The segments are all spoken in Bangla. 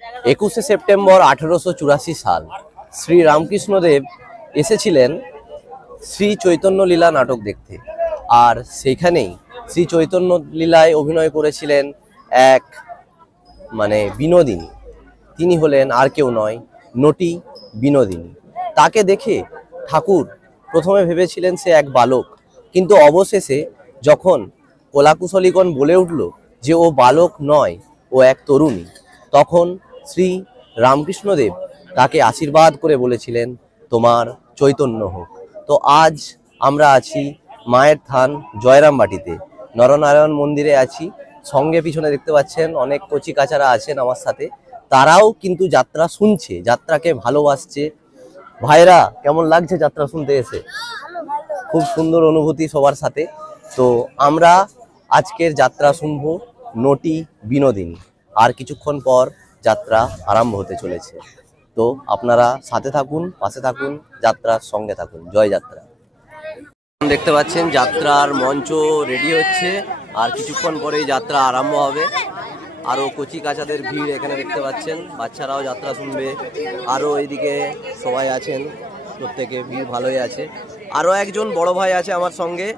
21শে সেপ্টেম্বর 1884 সাল শ্রী রামকৃষ্ণদেব এসেছিলেন শ্রী চৈতন্য লীলা নাটক দেখতে। আর সেখানেই শ্রী চৈতন্য লীলায় অভিনয় করেছিলেন এক বিনোদিনী। তিনি হলেন আর কেউ নয়, নটি বিনোদিনী। তাকে দেখে ঠাকুর প্রথমে ভেবেছিলেন সে এক বালক, কিন্তু অবশেষে যখন কলাকুশলীগণ বলে উঠল যে ও বালক নয়, ও এক তরুণী, তখন শ্রী রামকৃষ্ণদেব তাকে আশীর্বাদ করে বলেছিলেন তোমার চৈতন্য হোক। তো আজ আমরা আছি মায়ের থান জয়রামবাটিতে, নরনারায়ণ মন্দিরে আছি। সঙ্গে পিছনে দেখতে পাচ্ছেন অনেক কচি কাচারা আছেন আমার সাথে, তারাও কিন্তু যাত্রা শুনছে, যাত্রাকে ভালোবাসছে। ভাইরা, কেমন লাগছে যাত্রা শুনতে এসে? খুব সুন্দর অনুভূতি সবার সাথে। তো আমরা আজকের যাত্রা শুনবো নটি বিনোদিনী। আর কিছুক্ষণ পর যাত্রা আরম্ভ হতে চলেছে। তো আপনারা সাথে থাকুন, পাশে থাকুন, যাত্রার সঙ্গে থাকুন। জয় যাত্রা। দেখতে পাচ্ছেন যাত্রার মঞ্চ রেডি হচ্ছে, আর কিছুক্ষণ পরেই যাত্রা আরম্ভ হবে। আরও কচি কাচাদের ভিড় এখানে দেখতে পাচ্ছেন, বাচ্চারাও যাত্রা শুনবে। আরও এইদিকে সবাই আছেন, প্রত্যেকে ভিড় ভালোই আছে। আরও একজন বড় ভাই আছে আমার সঙ্গে,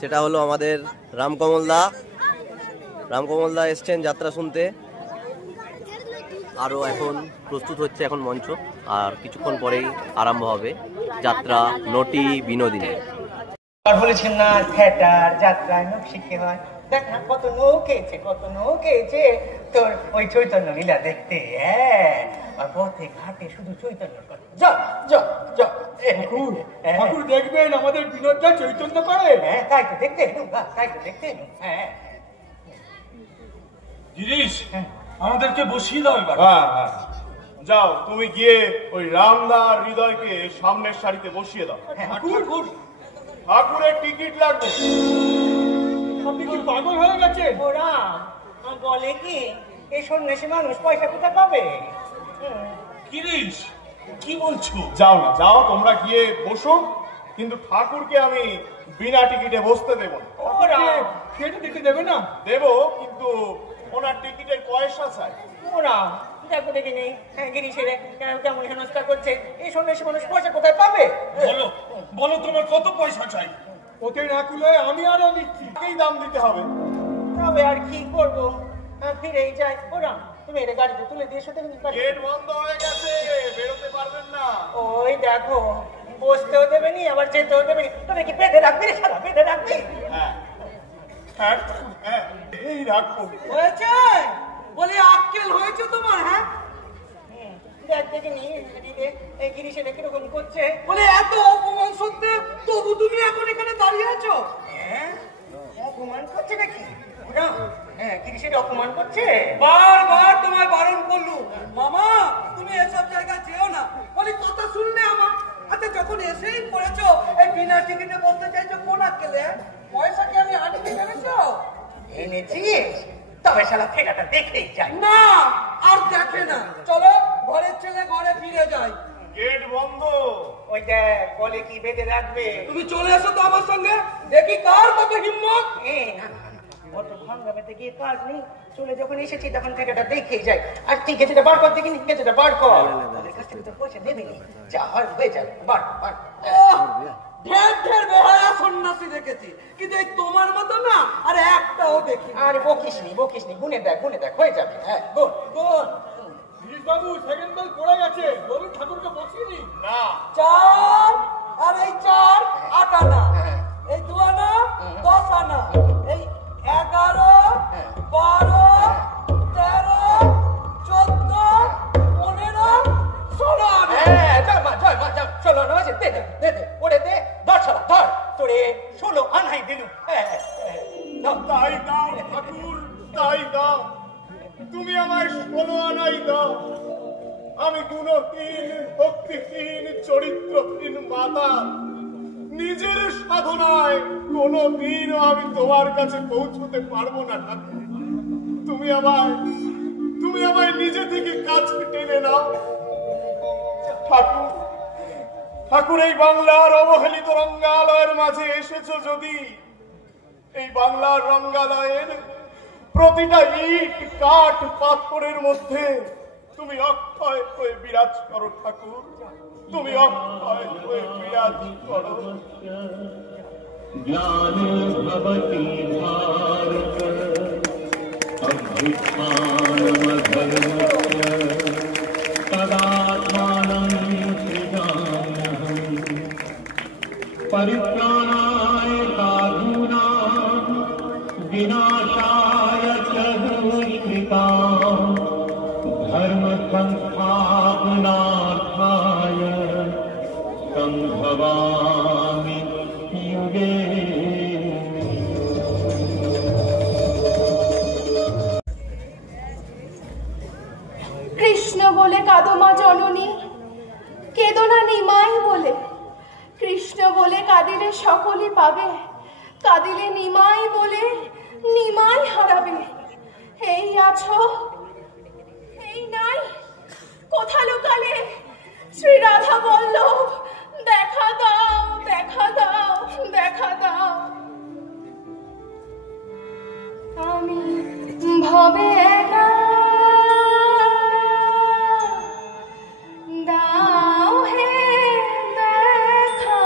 সেটা হলো আমাদের রামকমলদা। রামকমলদা এসছেন যাত্রা শুনতে। আরও এখন প্রস্তুত হচ্ছে এখন মঞ্চ, আর কিছুক্ষণ পরেই আরম্ভ হবে যাত্রা নটি বিনোদিনী। বলেছেন না থিয়েটার যাত্রায় নখ শিখতে হয়। দেখ না কত নৌকেছে তোর ওই চৈতন্য লীলা দেখতে। আর পথে ঘাটে শুধু চৈতন্য করে। ঠাকুর দেখবেন আমাদের বিনোদটা চৈতন্য করে। তাই তো দেখতে গিরিশ, আমাদেরকে বসিয়ে দাও এবার। যাও, তুমি গিয়ে ওই রামদার হৃদয়কে সামনের সারিতে বসিয়ে দাও। ঠাকুরের টিকিট লাগবে। আপনি কি পাগল হয়ে গেছে? ওরা বলে কি এই সন্ন্যাসী মানুষ পয়সা কোথায় পাবে? গিরিশ, কি বলছো? যাও না, যাও, তোমরা গিয়ে বসো, কিন্তু ঠাকুরকে আমি বিনা টিকিটে বসতে দেবো না। ওরা সেটা দিতে দেবে না? দেবো, কিন্তু ওনার টিকিটের পয়সা চাই। ওরা দেখো দেখি নেই গিরিশের কেমন হেনস্থা করছে। এই সন্ন্যাসী মানুষ পয়সা কোথায় পাবে? বলো তোমার কত পয়সা চাই? ওতে না কুলায় আমি আরো দিচ্ছি। এই দাম দিতে হবে। তবে আর কি করবো, ফিরেই যাই। ওরা তুমি এটা গাড়িতে তুলে দিয়েছো। গেট বন্ধ হয়ে গেছে, বেরোতে পারবেন না। ওই দেখো, বসতেও দেবে নি, আবার যেতেও দেবে নি। তবে কি বেঁধে রাখবি রে সারা, বেঁধে রাখবি? এই রাখবো। হয়েছে বলে আক্কেল হয়েছে তোমার? দেখ দেখে নি গিরিশ এটা কিরকম করছে। বলে এত অপমান সত্ত্বে তবু তুমি এখন এখানে দাঁড়িয়ে আছো? অপমান করছে নাকি? গিরিশের অপমান করছে। বারবার তোমায় বারণ করলু, মামা তুমি এসব জায়গা যেও না। বলি কথা শুনলে আমার। আচ্ছা, যখন এসেই পড়েছো এই বিনা টিকিটে বলতে চাইছো কোন আক্কেলে? পয়সা কি আমি আটকে এনেছো? এনেছিস? তবে শালা থিয়েটারটা দেখেই যাই। না, আর দেখে না। চলো, ঘরের ছেলে ঘরে ফিরে যাই। গেট বন্ধ। ওই দেখ বলে কি বেঁধে রাখবে। তুমি চলে এসো তো আমার সঙ্গে, দেখি কার কত হিম্মত। অত ভাঙ্গামেতে গিয়ে কাজ নেই। চলে যখন এসেছি তখন থিয়েটারটা দেখেই যাই। আর ঠিক আছে, বার কর দেখি, গেছেটা বার কর। ওদের কাছ থেকে তো পয়সা নেবে নি, যা হয় হয়ে যাবে। বার ঢের ঢের বেহায়া সন্ন্যাসী দেখেছি, কিন্তু এই তোমার মতো না আর একটাও দেখি। আর বকিস নি, গুনে দেখ হয়ে যাবে। গুণ গুণ। বাবু, সেকেন্ড বেল পড়ে গেছে, বলুন ঠাকুরকে বসিয়ে দিন। না, 4 আর এই 4 8 আনা, এই 2 আনা 10 আনা, এই 11 12 13 14 15 16 আনা। জয় মা 16 আনা হয়েছে। দে ওরে দে, ধর শালা ধর, তোরে 16 আনাই দিলু। তাই দাও ঠাকুর, তাই দাও। তুমি আমায় 16 আনাই দাও। আমি গুণহীন, ভক্তিহীন, চরিত্রহীন মাতা। নিজের সাধনায় কোনদিনও আমি তোমার কাছে পৌঁছতে পারবো না ঠাকুর। তুমি আমায় নিজে থেকে কাছে টেনে নাও ঠাকুর। ঠাকুর, এই বাংলার অবহেলিত রঙ্গালয়ের মাঝে এসেছো যদি, এই বাংলার রঙ্গালয়ের প্রতিটা ইট কাঠ পাথরের মধ্যে তুমি তুমি অক্ষয় হয়ে বিরাজ করো ঠাকুর, তুমি অক্ষয় হয়ে বিরাজ করো। জ্ঞান ভবতি ভারত অভ্যুত্থানমধর্মস্য তদাত্মাनं সৃজাম্যহम् परित्राणाय साधूनां विनाशाय च दुष्कृतां धर्म संस्थापनार्थाय संभवामि युगे। কৃষ্ণ বলে কাঁদো মা জননী, কেঁদো না নিমাই বলে। কৃষ্ণ বলে কাঁদিলে সকলে পাবে, কাঁদিলে নিমাই বলে নিমাই হারাবে। এই আছো, এই নাই, কোথা লোকালে? শ্রী রাধা বল্লভ, দেখা দাও, দেখা দাও, দেখা দাও। আমি ভবে একা, দাও হে দেখা,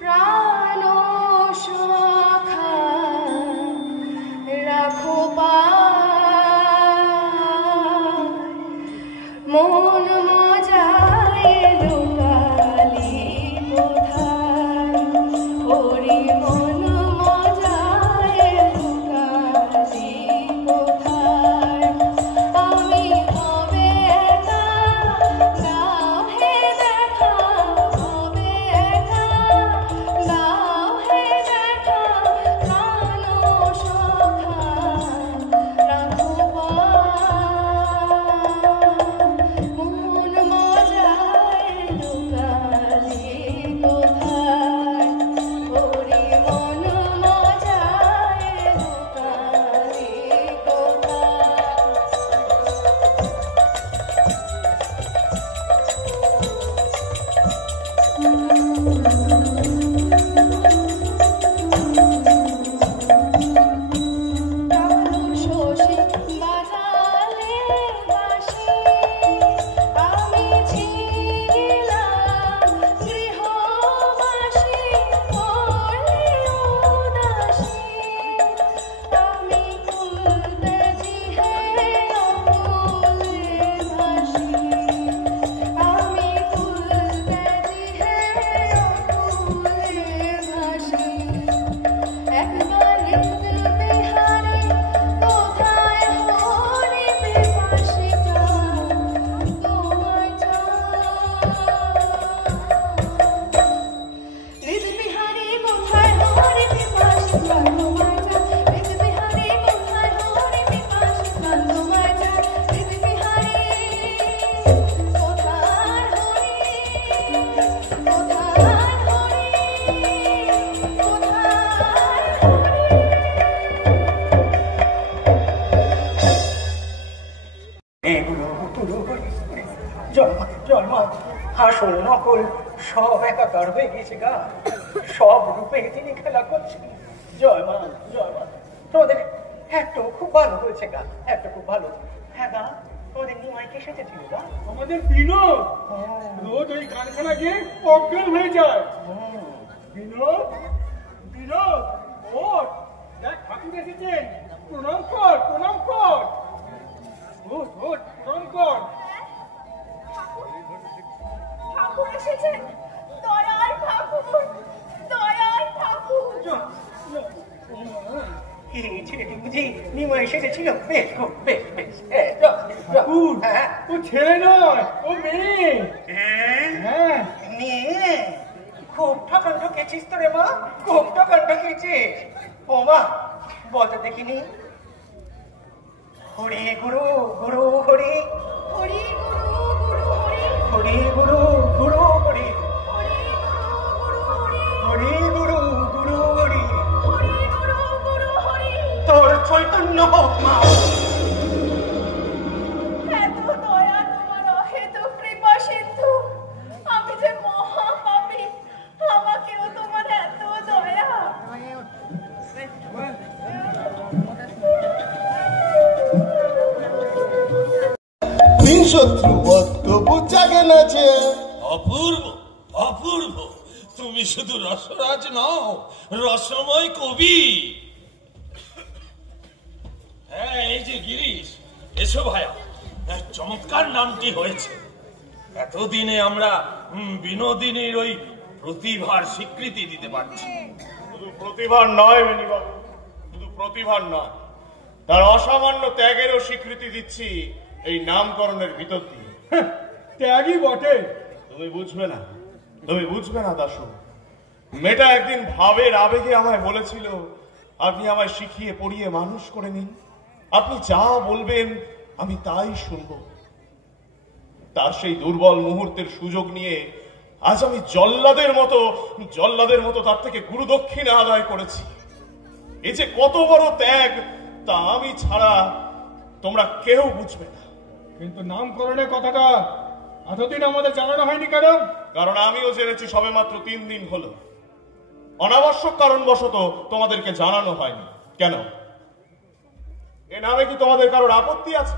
প্রাণ সখা রাখো পায়, মন মজায় লোকালি কোথায়, হরি মন মজায় লোকালি কোথায়। আমি হবে একা, দাও হে দেখা, হবে একা, দাও হে দেখা, প্রাণ সখা রাখো পায়, মন মজায় লোকালি কোথায়, হরি মন মজায় লোকালি কোথায়। শশী বাজালে বাঁশি, আমি ছিলাম গৃহবাসী, হলে উদাসী। আমি কুলতে জিহে অকুলে ভাসি, আমি কুলতে জিহে অকুলে ভাসি। একবার হৃদয় বিহারী, কোথায় হরি বিপাশিকা, তোমায় হৃদ বিহারী, কোথায় হরি বিপাশিকা, তোমায় হৃদ বিহারী, কোথায় হরি বিপাশিকা, তোমায় হৃদ বিহারী, কোথায় হরি, কোথায় হরি, জন্ম আসল নকল সব একাকার হয়ে গেছে গা, সব রূপে তিনি খেলা করছেন। জয় মা, জয় মা। তোমাদের এত খুব ভালো হয়েছে গা, এত খুব ভালো। হ্যাঁ গা, তোমাদের নিমাই কে সেজেছিল গা? আমাদের বিনোদ রোজ ওই কারখানা গিয়ে অজ্ঞান হয়ে যায়। বিনোদ, বিনোদ, ওঠ, দেখ ঠাকুর এসেছেন, প্রণাম কর, প্রণাম কর। ওঠ, ওঠ, প্রণাম কর। ঠাকুর এসেছেন, দয়াল ঠাকুর, দয়াল ঠাকুর। এই ছেলেটি বুঝি নিমাই সেজেছিল? বেশ খুব, বেশ বেশ। ঠাকুর, হ্যাঁ ও ছেলে নয়, ও মেয়ে। হ্যাঁ, মেয়ে? খুব ঠকান ঠকেছিস তো রে মা, খুব ঠকান ঠকেছিস। ও মা, বলতে দেখিনি। হরি গুরু, গুরু হরি, হরি গুরু, গুরু হরি, হরি গুরু, গুরু হরি, হরি গুরু, গুরু হরি, হরি গুরু, গুরু হরি। হরি গুরু, গুরু হরি। তোর চৈতন্য হোক মা। এত দয়া তোমার অহেতুক কৃপা সিন্ধু, আমি যে মহাপাপী, আমাকেও তোমার এত দয়া। শত্রু তবু জাগে না যে। অপূর্ব অপূর্ব, তুমি শুধু রসরাজ নও, রসময় কবি। হ্যাঁ, এই যে গিরিশ, এসো ভাইয়া, চমৎকার নামটি হয়েছে। এতদিনে আমরা বিনোদিনীর ওই প্রতিভার স্বীকৃতি দিতে পারছি। শুধু প্রতিভার নয় বেণীবাবু, শুধু প্রতিভার নয়, তার অসামান্য ত্যাগেরও স্বীকৃতি দিচ্ছি এই নামকরণের ভিতর দিয়ে। ত্যাগই বটে। তুমি বুঝবে না, তুমি বুঝবে না দাশু। মেয়েটা একদিন ভাবের আবেগে আমায় বলেছিল, আপনি আমায় শিখিয়ে পড়িয়ে মানুষ করে নিন, আপনি যা বলবেন আমি তাই শুনব। তার সেই দুর্বল মুহূর্তের সুযোগ নিয়ে আজ আমি জল্লাদের মতো তার থেকে গুরুদক্ষিণা আদায় করেছি। এই যে কত বড় ত্যাগ, তা আমি ছাড়া তোমরা কেউ বুঝবে না। কিন্তু নামকরণের কথাটা এতদিন আমাদের জানানো হয়নি কেন? কারণ আমিও জেনেছি সবে মাত্র 3 দিন হলো। অনাবশ্যক কারণবশত তোমাদেরকে জানানো হয়নি। কেন? এ নামে কি তোমাদের কারোর আপত্তি আছে?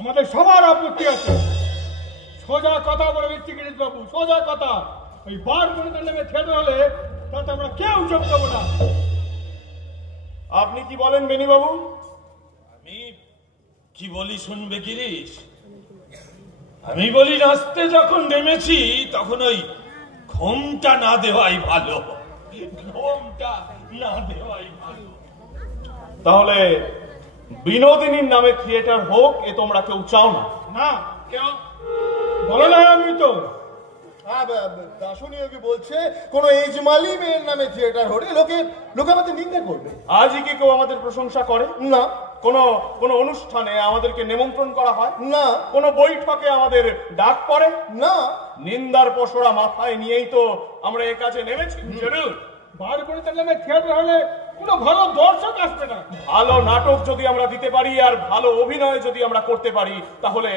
আমাদের সবার আপত্তি আছে। সোজা কথা বলে দিচ্ছি গিরিশ বাবু, সোজা কথা। ওই বার পরিমাণ নামে ছেড়ে হলে তাতে আমরা কেউ চোখ দেবো না। আপনি কি বলেন বেণীবাবু? আমি কি বলি শুনবে গিরিশ? আমি বলি, নাচতে যখন নেমেছি তখন ওই ঘোমটা না দেওয়াই ভালো, ঘোমটা না দেওয়াই ভালো। তাহলে বিনোদিনীর নামে থিয়েটার হোক, এ তোমরা কেউ চাও না? না, কেউ বলো না। আমি তো দাশুনিও কি বলছে কোন এজমালি মেয়ের নামে থিয়েটার হলে লোকে আমাদের নিন্দা করবে। আজই কি কেউ আমাদের প্রশংসা করে? না। কোন অনুষ্ঠানে আমাদেরকে নিমন্ত্রণ করা হয়? না। কোন বৈঠকে আমাদের ডাক পড়ে? না। নিন্দার পশরা মাথায় নিয়েই তো আমরা এ কাজে নেমেছি। জরুর বার করে তার নামে থিয়েটার হলে কোনো ভালো দর্শক আসবে না। ভালো নাটক যদি আমরা দিতে পারি আর ভালো অভিনয় যদি আমরা করতে পারি, তাহলে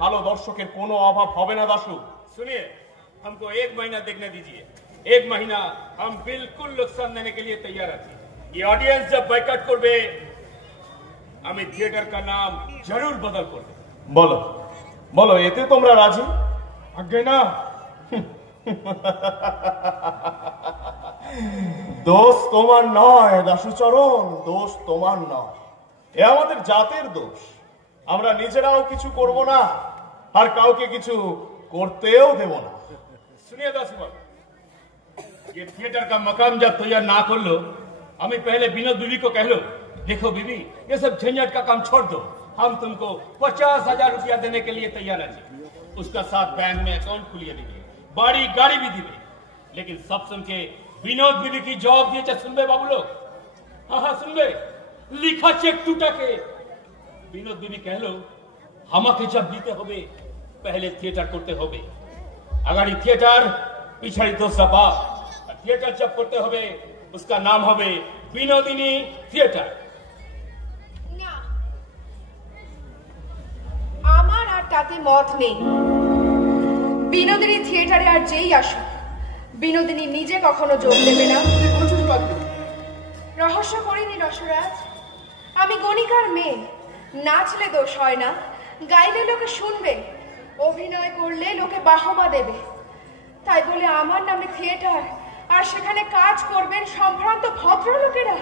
ভালো দর্শকের কোনো অভাব হবে না দাশু। सुनिए, हमको 1 महीना देखने दीजिए। 1 महीना हम बिल्कुल नुकसान देने के लिए तैयार आছি। ये ऑडियंस जब बैकआउट করবে, আমি থিয়েটার का नाम जरूर बदल করব। বলো বলো, এতে তোমরা রাজি? আগে না। দোষ তোমার নয় দাশুচরণ, দোষ তোমার নয়, এ আমাদের জাতের দোষ। আমরা নিজেরাও কিছু করব না, আর কাউকে কিছু করতেও দেব না। सुनिए दासुबाब, ये थिएटर का मकाम जब तैयार ना कर लो, हमें पहले विनोद बीबी को कह लो, देखो बीबी, ये सब झंझट का काम छोड़ दो, हम तुमको 50,000 रुपया देने के लिए तैयार है। उसका साथ बैंक में अकाउंट खुलिए देंगे, बाड़ी गाड़ी भी दिवे। लेकिन सब सुन के विनोद बीबी की जवाब दिए सुनबे बाबू लोग? हाँ सुनबे? लिखा चेक टूटा के विनोद बीबी कह लो, हमाके जब जीते होबे पहले थिएटर करते होबे, अगाड़ी थिएटर पिछाड़ी दोस्त बाप। थिएटर जब करते होबे उसका नाम होबे বিনোদিনী থিয়েটার। না, আমার আর তাতে মত নেই। বিনোদিনী থিয়েটারে আর যেই আসুক, বিনোদিনী নিজে কখনো যোগ দেবে না। রহস্য করিনি রসরাজ, আমি গণিকার মেয়ে। নাচলে দোষ হয় না, গাইলে লোকে শুনবে, অভিনয় করলে লোকে বাহবা দেবে। তাই বলে আমার নামে থিয়েটার আর সেখানে কাজ করবেন সম্ভ্রান্ত ভদ্রলোকেরা?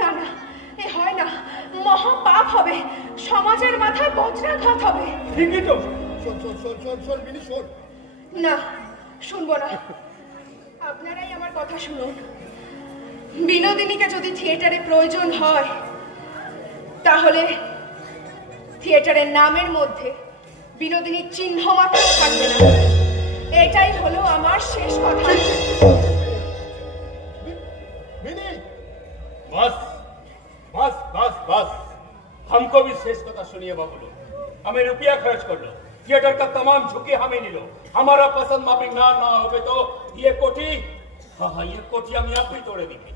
না না, এ হয় না, মহা পাপ হবে, সমাজের মাথায় বজ্রাঘাত হবে। ঠিকই তো। না, শুনবো না। আপনারাই আমার কথা শুনুন। বিনোদিনীকে যদি থিয়েটারে প্রয়োজন হয়, তাহলে থিয়েটারের নামের মধ্যে বিনোদিনীর চিহ্ন মাত্র থাকবে না। এটাই হলো আমার শেষ কথা। बस बस बस बस, हमको भी शेष कथा सुनिए बाबू लोग। हमें रुपया खर्च कर लो, थिएटर का तमाम झुकी हमें नहीं लो। हमारा पसंद माफिक ना हो तो ये कोठी, हाँ ये कोठी हम आप ही तोड़े देंगे।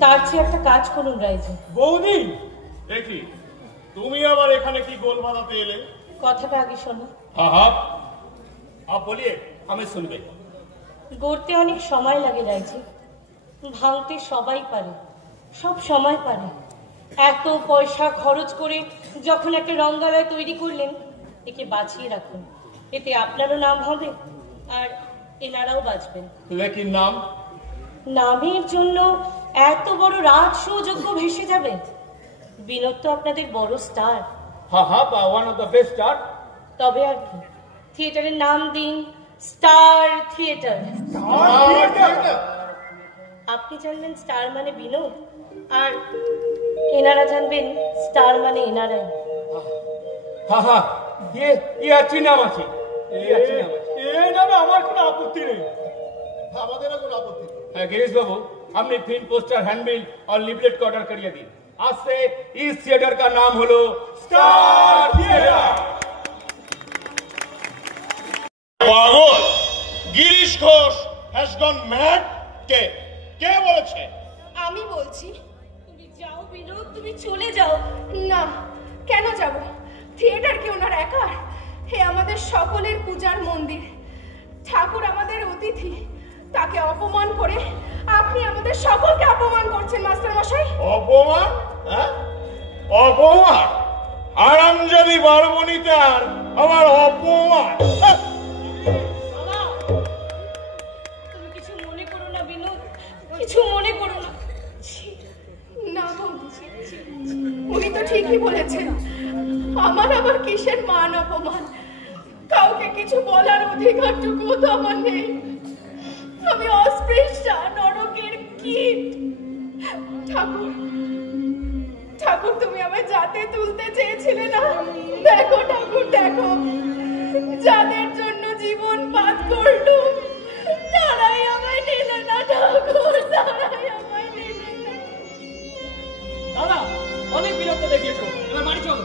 তার চেয়ে একটা কাজ করুন রাইজি। বৌদি, দেখি তুমি আবার এখানে কি গোল বাঁধাতে এলে? কথাটা আগে শোনো। हाँ हाँ, आप बोलिए, हमें सुनबे। গড়তে অনেক সময় লাগে রাইজি, ভাঙতে সবাই পারে, সব সময় পারে, এত পয়সা খরচ করে যখন একটা রঙ্গালয় তৈরি করলেন, একে বাঁচিয়ে রাখুন। এতে আপনারও নাম হবে আর এনারাও বাঁচবেন। লেকিন নাম? নামের জন্য এত বড় রাজ সৌযোগ্য ভেসে যাবে? বিনোদ তো আপনাদের বড় স্টার। হ্যাঁ, one of the best star. তবে আর কি, থিয়েটারের নাম দিন স্টার থিয়েটার। আপনি জানবেন স্টার মানে বিনোদ, আর এনারা জানবেন স্টার মানে এনারাই। হ্যাঁ, ये अच्छी नाम আছে। এই নামে আমার কোনো আপত্তি নেই। আমাদেরও কোনো আপত্তি নেই। হ্যাঁ गिरीश बाबू, हमने फिल्म पोस्टर हैंडबिल और लिफलेट को ऑर्डर करिए दी। आज से इस थिएटर का नाम हलो स्टार थिएटर। পাগল, Girish Ghosh has gone mad. কে বলেছে? আমি বলছি। তুমি যাও বিনোদ, তুমি চলে যাও। না, কেন যাব? থিয়েটার কি ওনার একার? হে আমাদের সকলের পূজার মন্দির। ঠাকুর আমাদের অতিথি, তাকে অপমান করে আপনি আমাদের সকলকে অপমান করছেন মাস্টার মশাই। অপমান? হ্যাঁ, অপমান? হারামজাদি বারবনিতার আমার অপমান? তুমি কিছু মনে করো না বিনোদ, কিছু মনে করো না। না বলছি, উনি তো ঠিকই বলেছেন। আমার আবার কিসের মান অপমান? কাউকে কিছু বলার অধিকারটুকুও তো আমার নেই। আমি অস্পৃশ্যা, নরকের কীট। ঠাকুর, তুমি আমায় যাতে তুলতে চেয়েছিলে না? দেখো ঠাকুর, দেখো, যাদের জন্য জীবন পাত করলুম, তারাই আমায় নিলে না ঠাকুর, তারাই আমায় নিলে না। দাদা, অনেক বিরক্ত দেখিয়েছো, এবার বাড়ি চলো।